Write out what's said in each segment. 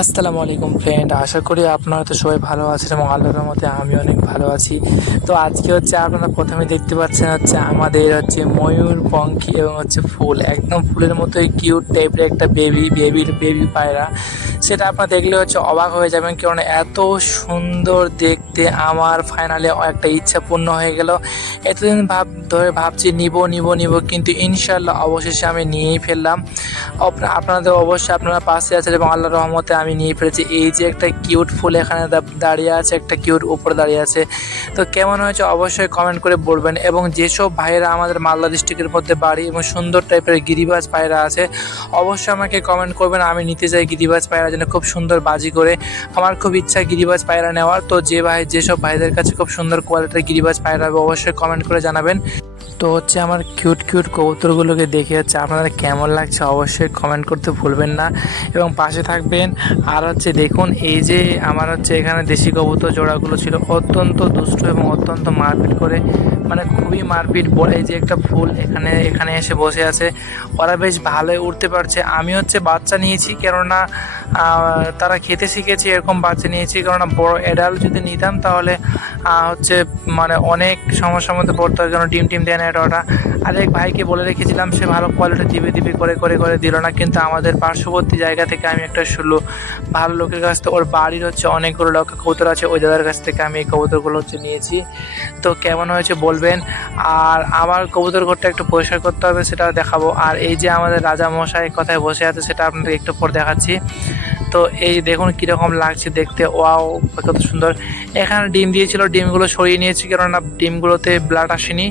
আসসালামু আলাইকুম ফ্রেন্ড আশা করি আপনারা তো সবাই ভালো আছেন এবং আল্লাহর মতে আমি অনেক ভালো আছি। তো আজকে হচ্ছে আপনারা প্রথমে দেখতে পাচ্ছেন হচ্ছে আমাদের হচ্ছে ময়ূর, পঙ্খী এবং হচ্ছে ফুল। একদম ফুলের মতোই কিউট টাইপের একটা বেবি বেবির বেবি পায়রা। সেটা আপনারা দেখলে হচ্ছে অবাক হয়ে যাবেন কারণ এত সুন্দর দেখতে আমার ফাইনালে একটা ইচ্ছা পূর্ণ হয়ে গেল। এতদিন ভাব, ধরে ভাবছি নিব নিব নিব, কিন্তু ইনশাল্লাহ অবশেষে আমি নিয়েই ফেললাম। আপনাদের অবশ্যই আপনারা পাশে আছেন এবং আল্লাহ রহমতে আমি নিয়ে ফেলেছি। এই যে একটা কিউট ফুল এখানে দাঁড়িয়ে আছে, একটা কিউট উপরে দাঁড়িয়ে আছে। তো কেমন হয়েছে অবশ্যই কমেন্ট করে বলবেন এবং যেসব ভাইয়েরা আমাদের মালদা ডিস্ট্রিক্টের মধ্যে বাড়ি এবং সুন্দর টাইপের গিরিবাজ পায়রা আছে, অবশ্যই আমাকে কমেন্ট করবেন। আমি নিতে চাই গিরিবাজ পায়রা যেন খুব সুন্দর বাজি করে, আমার খুব ইচ্ছা গিরিবাজ পায়রা নেওয়ার। তো যে ভাই যেসব ভাইদের কাছে খুব সুন্দর কোয়ালিটির গিরিবাজ পায়রা হবে, অবশ্যই কমেন্ট করে জানাবেন। তো হচ্ছে আমার কিউট কিউট কবুতরগুলোকে দেখে হচ্ছে আপনাদের কেমন লাগছে অবশ্যই কমেন্ট করতে ভুলবেন না। এবং পাশে থাকবেন, আর হচ্ছে দেখুন, এই যে আমার হচ্ছে এখানে দেশি কবুতর জোড়াগুলো ছিল, অত্যন্ত দুষ্ট এবং অত্যন্ত মারপিট করে মানে খুবই মারপিট বলে যে একটা ফুল এখানে এখানে এসে বসে আছে। ওরা বেশ ভালোই উঠতে পারছে। আমি হচ্ছে বাচ্চা নিয়েছি, কেননা তারা খেতে শিখেছে, এরকম বাচ্চা নিয়েছি। কেননা বড় অ্যাডাল্ট যদি নিতাম তাহলে হচ্ছে মানে অনেক সমস্যার মধ্যে পড়তে হয়। কারণ ডিম টিম দেয় না এটা ওটা। আরেক ভাইকে বলে রেখেছিলাম, সে ভালো কোয়ালিটি দিবে দিবে, করে করে করে দিল না। কিন্তু আমাদের পার্শ্ববর্তী জায়গা থেকে আমি একটা শুনলো ভালো লোকের কাছ থেকে, ওর বাড়ির হচ্ছে অনেকগুলো লোক কবুতর আছে, ওই দাদার কাছ থেকে আমি এই কবুতরগুলো হচ্ছে নিয়েছি। তো কেমন হয়েছে বলবেন। আর আমার কবুতর ঘরটা একটু পরিষ্কার করতে হবে সেটাও দেখাবো। আর এই যে আমাদের রাজা মশাই কথায় বসে আছে, সেটা আপনাদের একটু পর দেখাচ্ছি। তো এই দেখুন কীরকম লাগছে দেখতে। ওয়াও, কত সুন্দর। এখানে ডিম দিয়েছিল, ডিমগুলো সরিয়ে নিয়েছি, কেননা ডিমগুলোতে ব্লাড আসেনি।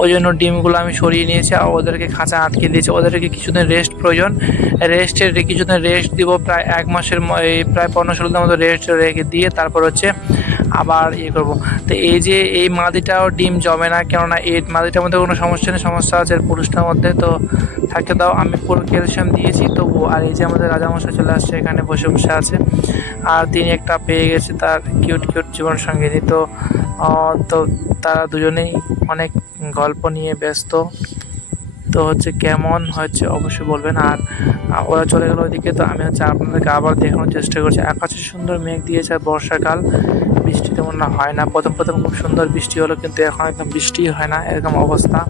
ওই জন্য ডিমগুলো আমি সরিয়ে নিয়েছি আর ওদেরকে খাঁচা আটকে দিয়েছি। ওদেরকে কিছুদিন রেস্ট প্রয়োজন। রেস্টের কিছুদিন রেস্ট দিব প্রায় এক মাসের প্রায় পনেরো ষোলো মতো রেস্ট রেখে দিয়ে তারপর হচ্ছে আবার ইয়ে করব। তো এই যে এই মাদিটাও ডিম জমে না, কেননা এই মাদিটার মধ্যে কোনো সমস্যা নেই, সমস্যা আছে পুরুষটার মধ্যে, তো থাকতে দাও, আমি পুরো ক্যালসিয়াম দিয়েছি তবু আর এই যে আমাদের রাজামশাই চলে আসছে, এখানে বসে বসে আছে। আর তিনি একটা পেয়ে গেছে তার কিউট কিউট জীবন সঙ্গিনী। তো তো তারা দুজনেই অনেক গল্প নিয়ে ব্যস্ত। তো হচ্ছে কেমন হচ্ছে অবশ্যই বলবেন। আর ওরা চলে গেল ওইদিকে, তো আমি হচ্ছে আপনাদেরকে আবার দেখানোর চেষ্টা করছি। আকাশে সুন্দর মেঘ দিয়েছে আর বর্ষাকাল। বৃষ্টি তেমন না হয় না। প্রথম প্রথম খুব সুন্দর বৃষ্টি হলো, কিন্তু এখন একদম বৃষ্টি হয় না, এরকম অবস্থা।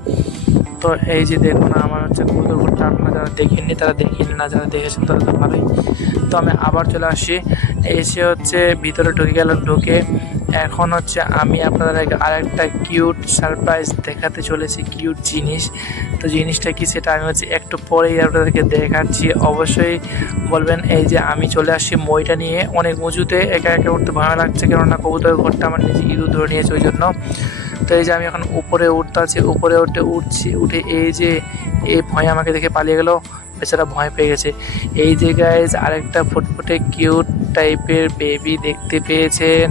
তো এই যে দেখুন, আমার হচ্ছে কবুতর ঘুরটা আপনারা যারা দেখেননি তারা দেখেননি না, যারা দেখেছেন তারা তো ভালোই। তো আমি আবার চলে আসি। এসে হচ্ছে ভিতরে ঢুকে গেলাম, ঢুকে এখন হচ্ছে আমি আপনাদেরকে আরেকটা কিউট সারপ্রাইজ দেখাতে চলেছি কিউট জিনিস। তো জিনিসটা কি সেটা আমি হচ্ছে একটু পরেই আপনাদেরকে দেখাচ্ছি। অবশ্যই বলবেন, এই যে আমি চলে আসছি মইটা নিয়ে। অনেক উঁচুতে একা একা উঠতে ভালো লাগছে, কেননা কবুতরের ঘরটা আমার নিজে ইঁদুর ধরে নিয়েছে ওই জন্য তো এই যে আমি এখন উপরে উঠতে আছি, উপরে উঠে উঠছি, উঠে এই যে এই ভয় আমাকে দেখে পালিয়ে গেল। বেচারা ভয় পেয়ে গেছে। এই যে গাইজ আরেকটা ফুটফুটে কিউট টাইপের বেবি দেখতে পেয়েছেন।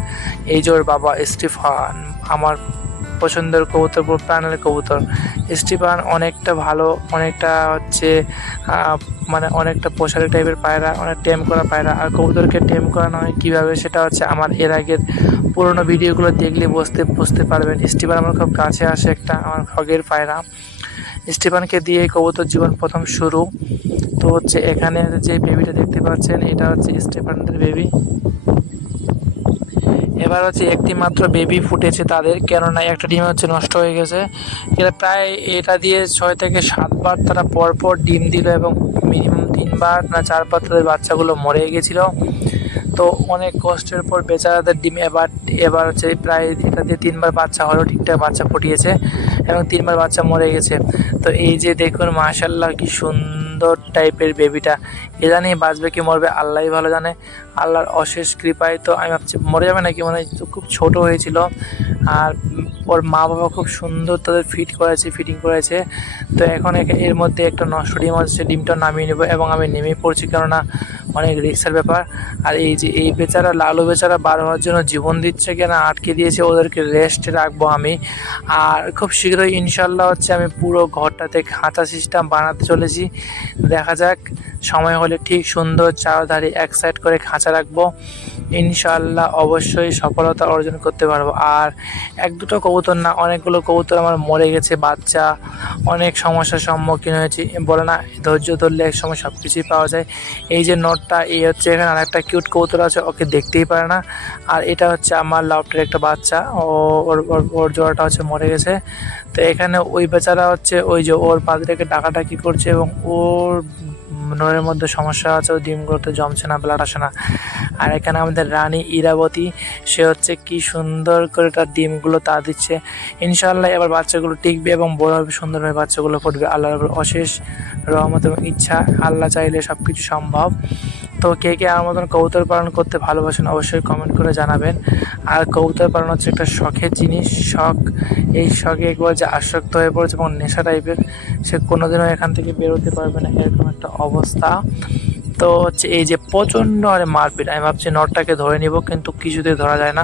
এই যে ওর বাবা স্টিফান, আমার পছন্দের কবুতর পুরো প্রাণের কবুতর। স্টিফান অনেকটা ভালো, অনেকটা হচ্ছে মানে অনেকটা পোশাক টাইপের পায়রা, অনেক টেম করা পায়রা। আর কবুতরকে টেম করানো হয় কীভাবে সেটা হচ্ছে আমার এর আগের পুরোনো ভিডিওগুলো দেখলে বুঝতে বুঝতে পারবেন। স্টিফান আমার খুব কাছে আসে একটা, আমার খগের পায়রা। স্টিফানকে দিয়ে কবুতর জীবন প্রথম শুরু। তো হচ্ছে এখানে যে বেবিটা দেখতে পাচ্ছেন, এটা হচ্ছে স্টিফানদের বেবি এবার হচ্ছে একটি মাত্র বেবি ফুটেছে তাদের, কেননা একটা ডিম হচ্ছে নষ্ট হয়ে গেছে। এটা প্রায় এটা দিয়ে ছয় থেকে সাতবার তারা পরপর ডিম দিল এবং মিনিমাম তিনবার না চারবার তাদের বাচ্চাগুলো মরে গেছিল। তো অনেক কষ্টের পর বেচারাদের ডিম এবার এবার হচ্ছে প্রায় এটা দিয়ে তিনবার বাচ্চা হলো, ঠিকঠাক বাচ্চা ফুটিয়েছে। এবং তিনবার বাচ্চা মরে গেছে। তো এই যে দেখুন মাশাল্লাহ কি সুন্দর টাইপের বেবিটা। এ জানি বাঁচবে কি মরবে, আল্লাহই ভালো জানে। আল্লাহর অশেষ কৃপায় তো আমি ভাবছি, মরে যাবে নাকি? মানে খুব ছোট হয়েছিল। আর ওর মা বাবা খুব সুন্দর তাদের ফিট করেছে ফিটিং করেছে তো এখন এর মধ্যে একটা নষ্ট ডিম আছে ডিমটা নামিয়ে নেব এবং আমি নেমে পড়ছি। কেননা অনেক রিক্সের ব্যাপার। আর এই যে, এই বেচারা, লালু বেচারা বার হওয়ার জন্য জীবন দিচ্ছে কেনা, আটকে দিয়েছে, ওদেরকে রেস্ট রাখব আমি। আর খুব শীঘ্রই ইনশাল্লাহ হচ্ছে আমি পুরো ঘরটাতে খাঁচা সিস্টেম বানাতে চলেছি। দেখা যাক, সময় হলে ঠিক সুন্দর চারধারে এক সাইড করে খাঁচা রাখব। ইনশাল্লাহ অবশ্যই সফলতা অর্জন করতে পারব। আর এক দুটো কবুতর না, অনেকগুলো কবুতর আমার মরে গেছে, বাচ্চা। অনেক সমস্যার সম্মুখীন হয়েছি। বলে না, ধৈর্য ধরলে এক সময় সব কিছুই পাওয়া যায়। এই যে নটটা এই হচ্ছে এখানে আরেকটা কিউট কবুতর আছে, ওকে দেখতেই পারে না। আর এটা হচ্ছে আমার লাউটের একটা বাচ্চা, ও, ওর, ওর- ওর জোড়াটা হচ্ছে মরে গেছে। তো এখানে ওই বেচারা হচ্ছে ওই যে ওর পাদরিকে ডাকাডাকি করছে এবং ওর নয়ের মধ্যে সমস্যা আছে ডিমগুলোতে জমছে না, ব্লাড আসে না। আর এখানে আমাদের রানী ইরাবতী, সে হচ্ছে কি সুন্দর করে তার ডিমগুলো তা দিচ্ছে। ইনশাআল্লাহ এবার বাচ্চাগুলো টিকবে এবং বড়ভাবে সুন্দরভাবে বাচ্চাগুলো ফুটবে। আল্লাহর অশেষ রহমত এবং ইচ্ছা, আল্লাহ চাইলে সব কিছু সম্ভব। তো কে কে আমার মতন কবুতর পালন করতে ভালোবাসেন অবশ্যই কমেন্ট করে জানাবেন। আর কবুতর পালন হচ্ছে একটা শখের জিনিস, শখ। এই শখে একবার যে আসক্ত হয়ে পড়েছে এবং নেশা টাইপের সে কোনোদিনও এখান থেকে বেরোতে পারবে না, এরকম একটা অবস্থা। তো হচ্ছে এই যে প্রচণ্ড হারে মারপিট, আমি ভাবছি নটটাকে ধরে নিব, কিন্তু কিছুতেই ধরা যায় না।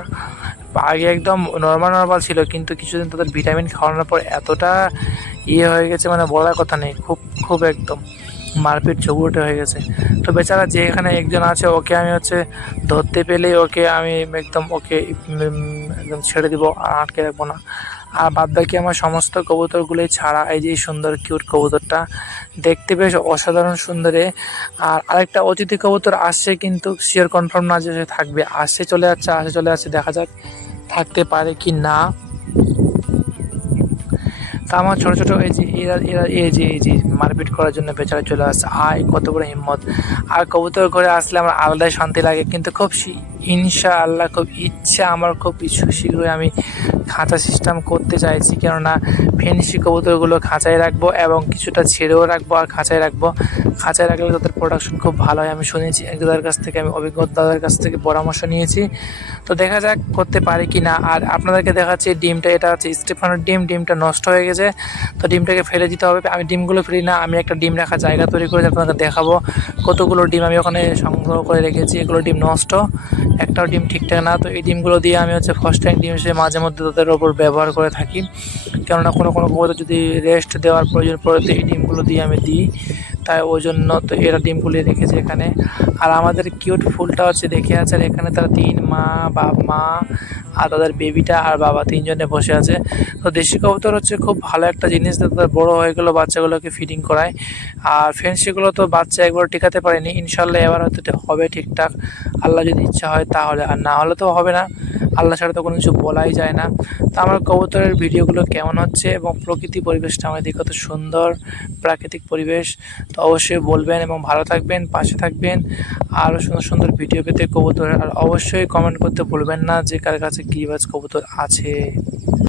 আগে একদম নর্মাল নর্মাল ছিল, কিন্তু কিছুদিন তাদের ভিটামিন খাওয়ানোর পর এতটা ইয়ে হয়ে গেছে মানে বলার কথা নেই, খুব খুব একদম মারপিট চৌগুটে হয়ে গেছে। তো বেচারা যে এখানে একজন আছে, ওকে আমি হচ্ছে ধরতে পেলেই ওকে আমি একদম ওকে একদম ছেড়ে দিব, আর আটকে রাখব না। আর বাদ বাকি আমার সমস্ত কবুতরগুলোই ছাড়া, এই যে সুন্দর কিউট কবুতরটা। দেখতে বেশ অসাধারণ সুন্দরে। আর আরেকটা অতিথি কবুতর আসছে কিন্তু শিওর কনফার্ম না যে থাকবে। আসছে, চলে যাচ্ছে আসে চলে যাচ্ছে, দেখা যাক থাকতে পারে কি না। তা আমার ছোটো ছোটো এই যে এরা এরা এই যে এই যে মারপিট করার জন্য বেচারা চলে আসছে। আয়, কত বড় হিম্মত। আর কবুতর ঘরে আসলে আমার আলাদাই শান্তি লাগে। কিন্তু খুব ইনশা আল্লাহ খুব ইচ্ছা, আমার খুব শীঘ্রই আমি খাঁচা সিস্টেম করতে চাইছি, কেননা ফেন্সি কবুতরগুলো খাঁচায় রাখব এবং কিছুটা ছেড়েও রাখব আর খাঁচায় রাখব। খাঁচায় রাখলে তাদের প্রোডাকশন খুব ভালো হয়, আমি শুনেছি। এক দাদার কাছ থেকে, আমি অভিজ্ঞতা দাদার কাছ থেকে পরামর্শ নিয়েছি। তো দেখা যাক করতে পারি কি না আর আপনাদেরকে দেখাচ্ছি, ডিমটা, এটা হচ্ছে স্টেফানোর ডিম। ডিমটা নষ্ট হয়ে গেছে। তো ডিমটাকে ফেলে দিতে হবে। আমি ডিমগুলো ফেলি না, আমি একটা ডিম রাখার জায়গা তৈরি করে আপনাদেরকে দেখাবো। কতগুলো ডিম আমি ওখানে সংগ্রহ করে রেখেছি, এগুলো ডিম নষ্ট। একটাও ডিম ঠিকঠাক না। তো এই ডিমগুলো দিয়ে আমি হচ্ছে ফার্স্ট টাইম ডিম হিসেবে মাঝে মধ্যে তাদের ওপর ব্যবহার করে থাকি। কেননা কোনো কোনো কবুতর যদি রেস্ট দেওয়ার প্রয়োজন পড়ে তো এই ডিমগুলো দিয়ে আমি দিই। তাই ওই জন্য তো এরা ডিমগুলি রেখেছে এখানে। আর আমাদের কিউট ফুলটা হচ্ছে দেখে আছে আর এখানে তারা তিন মা, বাপ, মা আর তাদের বেবিটা আর বাবা তিনজনে বসে আছে। তো দেশি কবুতর হচ্ছে খুব ভালো একটা জিনিস তাদের বড় হয়ে গেলো বাচ্চাগুলোকে ফিডিং করায়। আর ফেন্সিগুলো তো বাচ্চা একবার টিকাতে পারেনি। ইনশাল্লাহ এবার হয়তো হবে ঠিকঠাক। আল্লাহ যদি ইচ্ছা হয় তাহলে, আর না হলে তো হবে না। আল্লাহ ছাড়া তো কোনো কিছু বলাই যায় না। তো আমার কবুতরের ভিডিওগুলো কেমন হচ্ছে এবং প্রকৃতি পরিবেশটা আমাদের কত সুন্দর, প্রাকৃতিক পরিবেশ। তো অবশ্যই বলবেন এবং ভালো থাকবেন, পাশে থাকবেন। আরও সুন্দর সুন্দর ভিডিও পেতে কবুতরের আর অবশ্যই কমেন্ট করতে বলবেন না যে কার কাছে কী বাজ কবুতর আছে।